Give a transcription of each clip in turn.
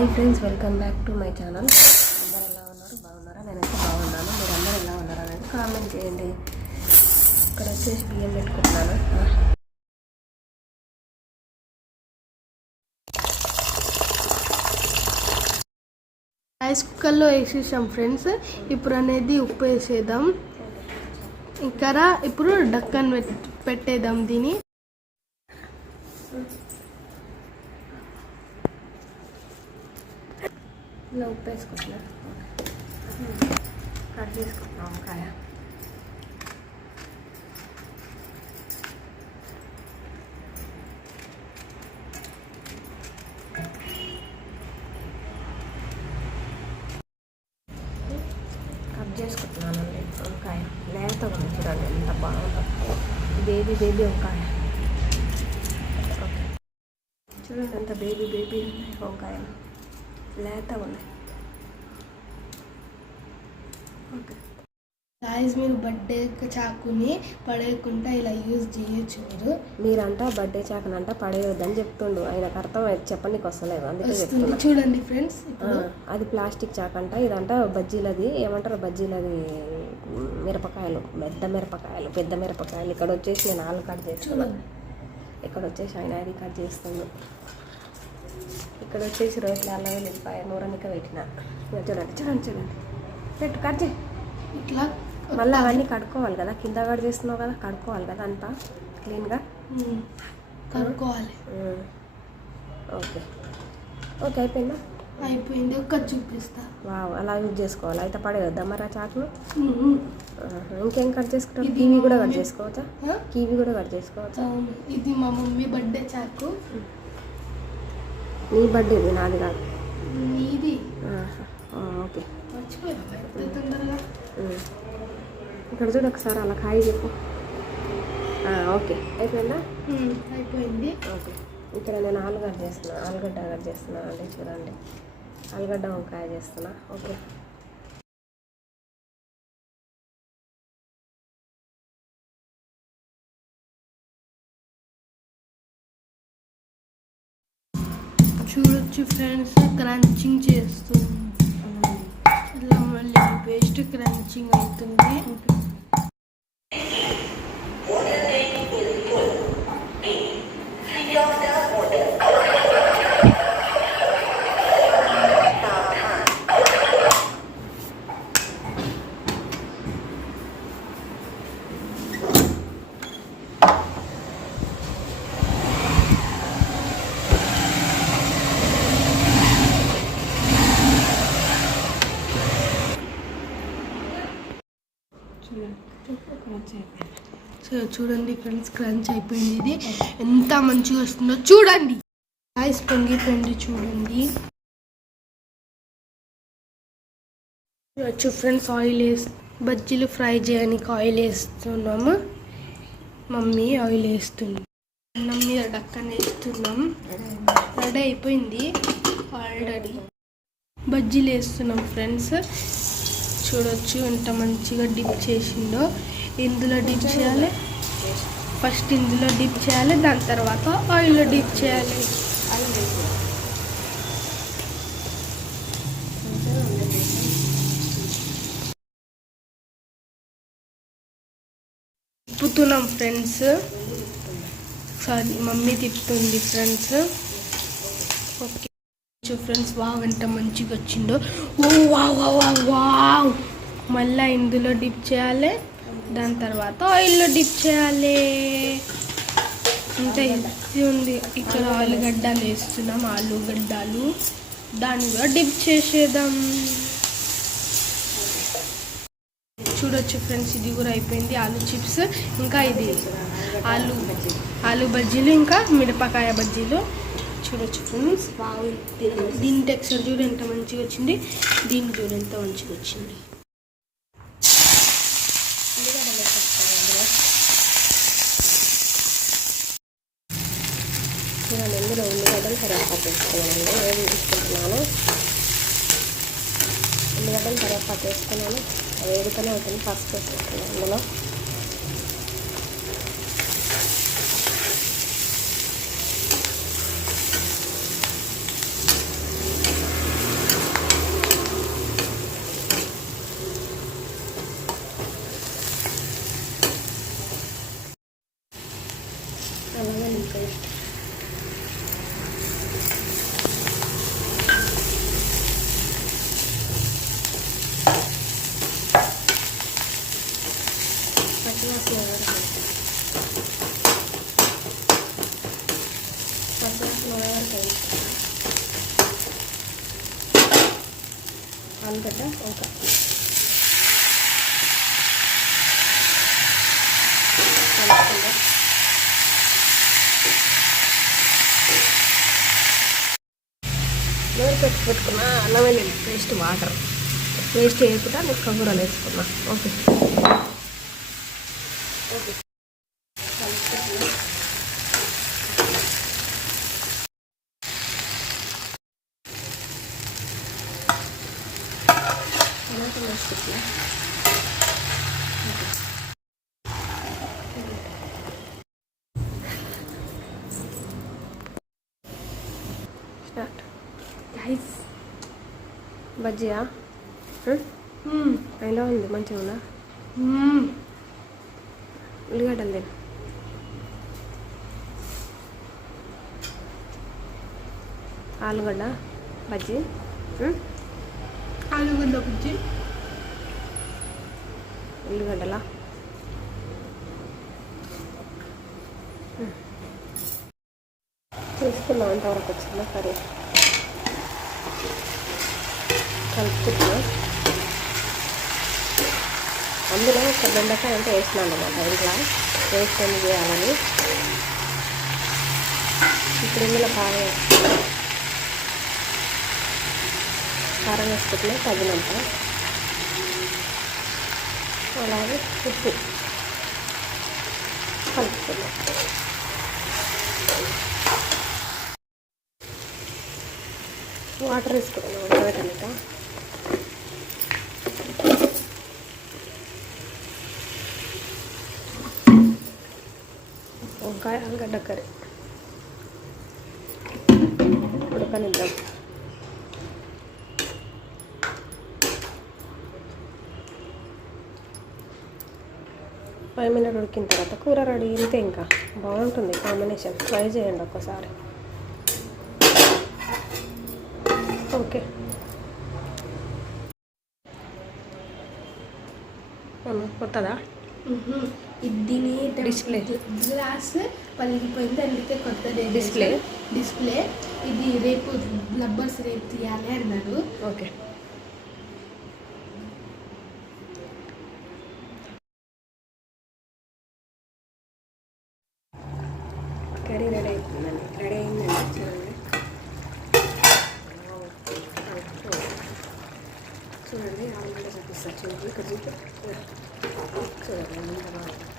Hi friends welcome back to my channel. అందరు ఎలా ఉన్నారు? బాగున్నారా? నేనైతే బాగున్నాను. మీరు అందరూ ఎలా ఉన్నారు అనేది కామెంట్ చేయండి. ఇక్కడ వచ్చేసి బియ్యం పెట్టుకుంటున్నాను. రైస్ కుక్కర్లో వేసేసాం ఫ్రెండ్స్. ఇప్పుడు అనేది ఉప్పు వేసేద్దాం. ఇక్కడ ఇప్పుడు డక్కన్ పెట్- పెట్టేద్దాం దీన్ని. ఇలా ఉప్పు వేసుకుంటున్నా కట్ చేసుకుంటున్నాం వంకాయ కట్ చేసుకుంటున్నానండి వంకాయ లేత ఉంది చూడండి ఎంత బాగుందో బేబీ బేబీ వంకాయ ఓకే చూడండి ఎంత బేబీ బేబీ ఉన్నాయి వంకాయలు లేత ఉన్నాయి. ఓకే. రైస్ మీరు బర్త్డే చాకుని పడేయకుండా ఇలా యూజ్ చేయొచ్చు మీరు. మీరంట బర్త్డే చాకనంట పడేయొద్దని చెప్తుండు. ఆయనకు అర్థం అయితే చెప్పనీకి వస్తలేదు. అందుకే వస్తుంది. చెప్తున్నా. చూడండి ఫ్రెండ్స్ ఆ, అది ప్లాస్టిక్ చాక్ అంట ఇదంట బజ్జీలది. ఏమంటారు బజ్జీలది? మ్, మిరపకాయలు. పెద్ద మిరపకాయలు. పెద్ద మిరపకాయలు. ఇక్కడ వచ్చేసి నేను ఆలు కట్ చేస్తున్నా. చూడండి. ఇక్కడ వచ్చేసి ఆయన అది కట్ చేస్తుంది ఇక్కడ వచ్చేసి రోజులు అల్లం వెళ్ళిపోయి నూరనిక పెట్టిన. చూడండి చూడండి చూడండి. పెట్టు కట్ చేయి. ఇట్లా మళ్ళీ అవన్నీ కడుక్కోవాలి కదా. కింద కట్ చేస్తున్నావు కదా కడుక్కోవాలి కదా అంతా? క్లీన్గా? కడుక్కోవాలి. ఓకే. ఓకే అయిపోయిందా? అయిపోయింది ఒక్క చూపిస్తా. వావ్ అలా యూజ్ చేసుకోవాలి? అయితే పడేయొద్దా మరి ఆ చాకులు. ఆహా. ఇంకేం కట్ చేసుకుంటాం కీవీ కూడా కట్ చేసుకోవచ్చా? కీవీ కూడా కట్ చేసుకోవచ్చా? ఇది మా మమ్మీ బర్త్డే చాకు. నీ బర్త్డే నాది కాదు. ఓకే. ఇక్కడ చూడు ఒకసారి అలా కాయి చెప్పు. ఓకే. అయిపోయిందా? అయిపోయింది. ఓకే. ఇక్కడ నేను ఆలుగడ్డ చేస్తున్నా. ఆలుగడ్డ కట్ చేస్తున్నా. అండి చూడండి. ఆలుగడ్డ వంకాయ చేస్తున్నా. ఓకే. చూడొచ్చు ఫ్రెండ్స్ క్రంచింగ్ చేస్తుంది ఇలా మళ్ళీ పేస్ట్ క్రంచింగ్ అవుతుంది. సో చూడండి ఫ్రెండ్స్ క్రంచ్ అయిపోయింది ఇది. ఎంత మంచిగా వస్తుందో చూడండి. రైస్ పొంగిపోయింది చూడండి. చూడొచ్చు ఫ్రెండ్స్ ఆయిల్ వేసి బజ్జీలు ఫ్రై చేయడానికి ఆయిల్ వేస్తున్నాము. మమ్మీ ఆయిల్ వేస్తుంది. అన్నం మీద డక్కన వేస్తున్నాం. రెడీ అయిపోయింది. ఆల్రెడీ బజ్జీలు వేస్తున్నాం ఫ్రెండ్స్ చూడొచ్చు ఎంత మంచిగా డిప్ చేసిండో ఇందులో డిప్ చేయాలి. ఫస్ట్ ఇందులో డిప్ చేయాలి. దాని తర్వాత ఆయిల్లో డిప్ చేయాలి. తిప్పుతున్నాం ఫ్రెండ్స్ సారీ మమ్మీ తిప్పుతుంది ఫ్రెండ్స్ ఓకే ఫ్రెండ్స్ వావ్ ఎంత మంచిగా వచ్చిందో. Oh wow wow wow wow. మళ్ళీ ఇందులో డిప్ చేయాలి. దాని తర్వాత ఆయిల్లో డిప్ చేయాలి. ఇంకా ఇది ఉంది. ఇక్కడ ఆలుగడ్డలు వేస్తున్నాం ఆలుగడ్డలు. దాన్ని కూడా డిప్ చేసేద్దాం. చూడొచ్చు ఫ్రెండ్స్ ఇది కూడా అయిపోయింది. ఆలు చిప్స్ ఇంకా ఇది. ఆలు ఆలు బజ్జీలు ఇంకా మిరపకాయ బజ్జీలు. చూడొచ్చు ఫ్రెండ్స్. బాగుంది దీని టెక్స్చర్ చూడు ఎంత మంచిగా వచ్చింది. దీని చూడు ఎంత మంచిగా వచ్చింది చూడండి ఇందులో ఉల్లిగడ్డలు కరివేపాకు వేసుకున్నానండి ఏది తీసుకుంటున్నాను? ఉల్లిగడ్డలు కరివేపాకు వేసుకున్నాను. వేడికనే ఉంటుంది. ఫస్ట్ వేసుకుంటున్నాను అందులో అలాగే ఇంకా పచ్చివాసన వరకు పచ్చివాసన వరకు ఆలుగడ్డ ఒక కలుపుకుందాం నూనె పెట్టి పెట్టుకున్న అల్లం వెల్లుల్లి పేస్ట్ వాటర్ పేస్ట్ వేసుకుంటా నేను కబూరాలు వేసుకున్నా ఓకే. ఓకే. స్టార్ట్. గైస్ బజ్జియా? ఎలా ఉంది? మంచిగా ఉందా ఉల్లిగడ్డలు తిను. ఆలుగడ్డ బజ్జీ ఆలుగడ్డ బుజ్జి. ఉల్లిగడ్డలా? ఉమ్. తీసుకున్నాం అంతవరకు వచ్చిందా? కర్రీ కలుపుకుంటున్నా అందులో ఒక బెండకాయ అంటే వేసినాను అనమాట ఇంట్లో. వేసుకొని చేయాలని. ఇప్పుడు ఇందులో కారం కారం వేసుకుంటే తగినంత. అలాగే ఉప్పు కలుపుకున్నాం వాటర్ వేసుకున్నాం ఉడకబెట్టనిక వంకాయ ఆలుగడ్డ కర్రీ. ఉడకనిద్దాం ఫైవ్ మినిట్ ఉడికిన తర్వాత కూర రెడీ. ఇంతే ఇంకా. బాగుంటుంది కాంబినేషన్. ట్రై చేయండి ఒక్కసారి. ఓకే. కొత్తదా? ఇద్దిని Display. గ్లాస్ పలిగిపోయింది అందుకే కొత్త Display. డిస్ప్లే ఇది రేపు లబ్బర్స్ రేపు తీయాలి అన్నారు ఓకే కర్రీ రెడీ అయిపోయిందండి రెడీ అయిందండి చూడండి చూడండి ఆలుగడ్డ చూపిస్తారు చూడండి ఇక్కడ చూపి చూడండి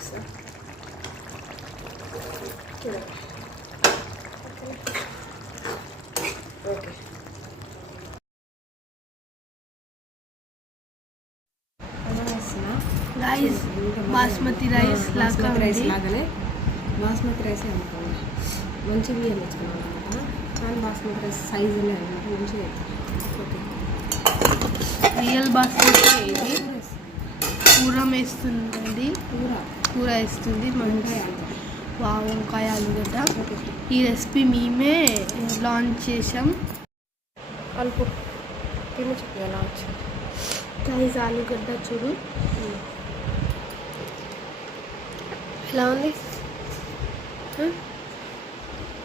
చూడండి okay rice basmati rice basmati rice. లాగానే. బాస్మతి రైస్ అనుకోండి. మంచి బియ్యం అనమాట కానీ బాస్మతి రైస్ సైజునే అనమాట మంచిగా ఓకే. రియల్ బాస్మతి ఇది? కూర వేస్తుందండి కూర. కూర వేస్తుంది వంకాయ మంచి వా వంకాయ ఆలుగడ్డ ఈ రెసిపీ మేమే లాంచ్ చేసాం కలుపు తిని చెప్పు రైస్ ఆలుగడ్డ చూడు. ఎలా ఉంది?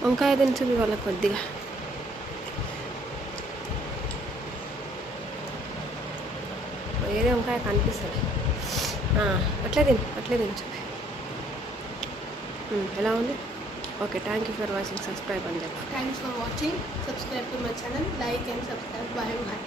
వంకాయ తిని చూపి వాళ్ళకి కొద్దిగా. ఏదే వంకాయ కనిపిస్తుంది అట్లే తిను అట్లే తిని ఎలా ఉంది? Okay thank you for watching subscribe అని చెప్పి. Thanks for watching subscribe to my channel like and subscribe bye bye